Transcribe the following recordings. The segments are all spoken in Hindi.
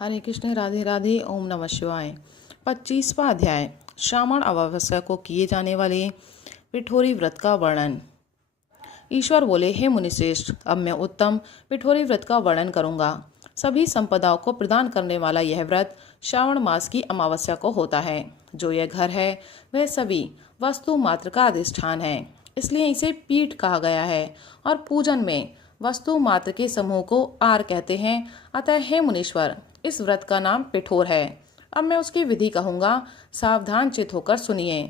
हरे कृष्ण, राधे राधे, ओम नमः शिवाय। 25वां अध्याय, श्रावण अमावस्या को किए जाने वाले पिठोरी व्रत का वर्णन। ईश्वर बोले, हे मुनिश्रेष्ठ, अब मैं उत्तम पिठोरी व्रत का वर्णन करूंगा। सभी संपदाओं को प्रदान करने वाला यह व्रत श्रावण मास की अमावस्या को होता है। जो यह घर है वह सभी वस्तु मात्र का अधिष्ठान है, इसलिए इसे पीठ कहा गया है और पूजन में वस्तु मात्र के समूह को आर कहते हैं। अतः हे मुनीश्वर, इस व्रत का नाम पिठोर है। अब मैं उसकी विधि कहूंगा, सावधान चित होकर सुनिए।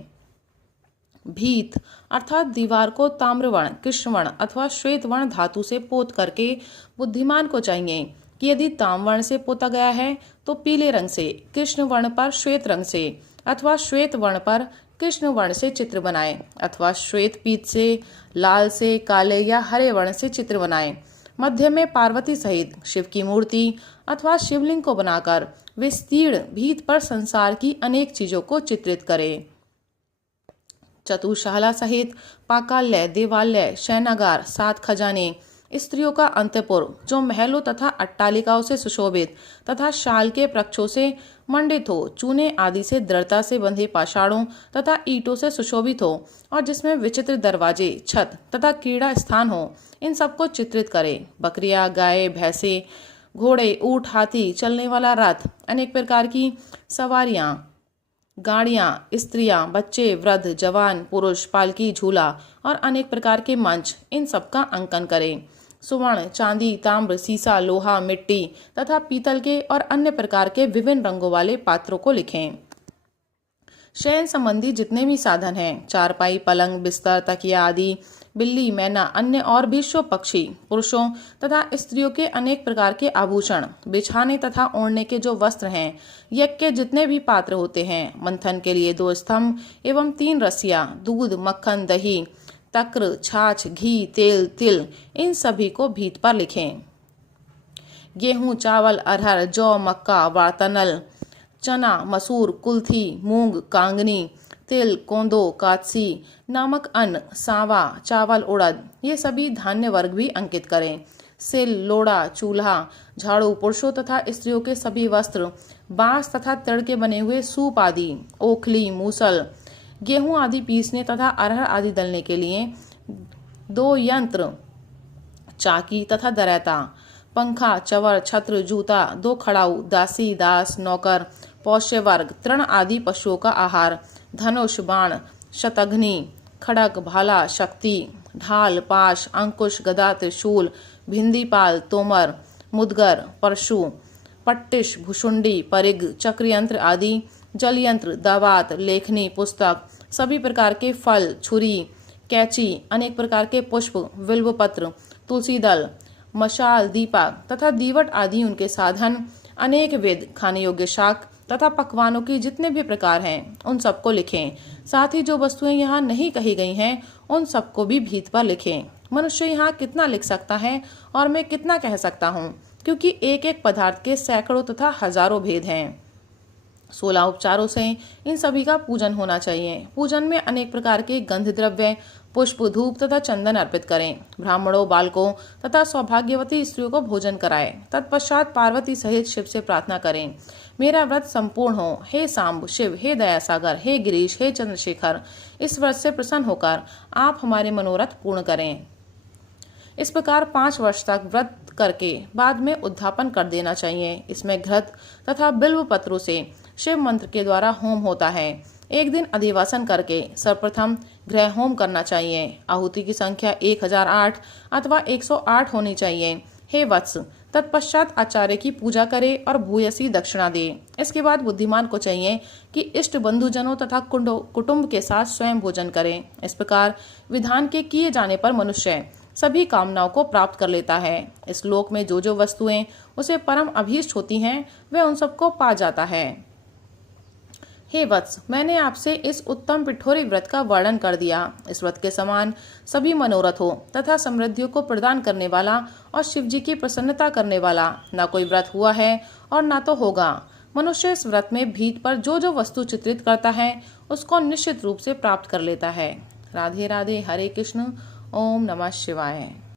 भीत अर्थात दीवार को ताम्रवर्ण, कृष्णवर्ण अथवा श्वेतवर्ण धातु से पोत करके बुद्धिमान को चाहिए कि यदि ताम्रवर्ण से पोता गया है तो पीले रंग से, कृष्ण वर्ण पर श्वेत रंग से अथवा श्वेत वर्ण पर कृष्ण वर्ण से चित्र बनाए, अथवा श्वेत पीत से, लाल से, काले या हरे वर्ण से चित्र बनाए। मध्य में पार्वती सहित शिव की मूर्ति अथवा शिवलिंग को बनाकर विस्तीर्ण भीत पर संसार की अनेक चीजों को चित्रित करे। चतुशाला सहित पाकालय, देवालय, शयनागार, 7 खजाने, स्त्रियों का अंतपुर जो महलों तथा अट्टालिकाओं से सुशोभित तथा शाल के वृक्षों से मंडित हो, चूने आदि से दृढ़ता से बंधे पाषाणों तथा ईंटों से सुशोभित हो और जिसमें विचित्र दरवाजे, छत तथा क्रीड़ा स्थान हो, इन सबको चित्रित करे। बकरियां, गाय, भैंसे, घोड़े, ऊंट, हाथी, चलने वाला रथ, अनेक प्रकार की सवारियां, गाड़ियां, स्त्रियां, बच्चे, वृद्ध, जवान, पुरुष, पालकी, झूला और अनेक प्रकार के मंच, इन सब का अंकन करें। सुवर्ण, चांदी, ताम्र, सीसा, लोहा, मिट्टी तथा पीतल के और अन्य प्रकार के विभिन्न रंगों वाले पात्रों को लिखें। शयन संबंधी जितने भी साधन हैं, चारपाई, पलंग, बिस्तर, तकिया आदि, बिल्ली, मैना, अन्य और भी शो पक्षी, पुरुषों तथा स्त्रियों के अनेक प्रकार के आभूषण, बिछाने तथा ओढ़ने के जो वस्त्र हैं, यज्ञ के जितने भी पात्र होते हैं, मंथन के लिए 2 स्तंभ एवं 3 रस्सियां, दूध, मक्खन, दही, तक्र, छाछ, घी, तेल, तिल, इन सभी को भीत पर लिखें। गेहूं, चावल, अरहर, जौ, मक्का, वातनल, चना, मसूर, कुल्थी, मूंग, कांगनी, तिल, कोंदो, कात्सी नामक अन्न, सांवा, चावल, उड़द, ये सभी धान्य वर्ग भी अंकित करें। सिल, लोड़ा, चूल्हा, झाड़ू, पुरुषों तथा स्त्रियों के सभी वस्त्र, बांस तथा तड़ के बने हुए सूप आदि, ओखली, मूसल, गेहूं आदि पीसने तथा अरहर आदि दलने के लिए 2 यंत्र, चाकी तथा दरैता, पंखा, चवर, छत्र, जूता, 2 खड़ाऊ, दासी, दास, नौकर, पौष्य वर्ग, तृण आदि पशुओं का आहार, धनुष, बाण, शतघ्नि, खड़ग, भाला, शक्ति, ढाल, पाश, अंकुश, गदा, त्रिशूल, भिंदीपाल, तोमर, मुदगर, परशु, पट्टिश, भुषुंडी, परिग, चक्रयंत्र आदि, जलयंत्र, दावात, लेखनी, पुस्तक, सभी प्रकार के फल, छुरी, कैंची, अनेक प्रकार के पुष्प, बिल्वपत्र, तुलसी दल, मशाल, दीपक तथा दीवट आदि उनके साधन, अनेक विध खाने योग्य शाक तथा पकवानों की जितने भी प्रकार हैं, उन सबको लिखें। साथ ही जो वस्तुएं यहाँ नहीं कही गई हैं, उन सबको भी भीत पर लिखें। मनुष्य यहाँ कितना लिख सकता है और मैं कितना कह सकता हूँ, क्योंकि एक एक पदार्थ के सैकड़ों तथा हजारों भेद हैं। 16 उपचारों से इन सभी का पूजन होना चाहिए। पूजन में अनेक प्रकार के गंध द्रव्य, पुष्प, धूप तथा चंदन अर्पित करें। ब्राह्मणों, बालकों तथा सौभाग्यवती स्त्रियों को भोजन कराएं। तत्पश्चात पार्वती सहित शिव से प्रार्थना करें, मेरा व्रत संपूर्ण हो। हे सांब, शिव, हे दयासागर, हे गिरीश, हे चंद्रशेखर, इस व्रत से प्रसन्न होकर आप हमारे मनोरथ पूर्ण करें। इस प्रकार 5 वर्ष तक व्रत करके बाद में उद्यापन कर देना चाहिए। इसमें घृत तथा बिल्व पत्रों से शिव मंत्र के द्वारा होम होता है। एक दिन अधिवासन करके सर्वप्रथम गृह होम करना चाहिए। आहुति की संख्या 1008 अथवा 108 होनी चाहिए। हे वत्स, तत्पश्चात आचार्य की पूजा करे और भूयसी दक्षिणा दे। इसके बाद बुद्धिमान को चाहिए कि इष्ट बंधुजनों तथा कुटुंब के साथ स्वयं भोजन करें। इस प्रकार विधान के किए जाने पर मनुष्य सभी कामनाओं को प्राप्त कर लेता है। इस लोक में जो जो वस्तुएं उसे परम अभीष्ट होती हैं, वह उन सबको पा जाता है। हे वत्स, मैंने आपसे इस उत्तम पिठोरी व्रत का वर्णन कर दिया। इस व्रत के समान सभी मनोरथ हो तथा समृद्धियों को प्रदान करने वाला और शिव जी की प्रसन्नता करने वाला न कोई व्रत हुआ है और न तो होगा। मनुष्य इस व्रत में भीत पर जो जो वस्तु चित्रित करता है, उसको निश्चित रूप से प्राप्त कर लेता है। राधे राधे, हरे कृष्ण, ओम नमः शिवाय।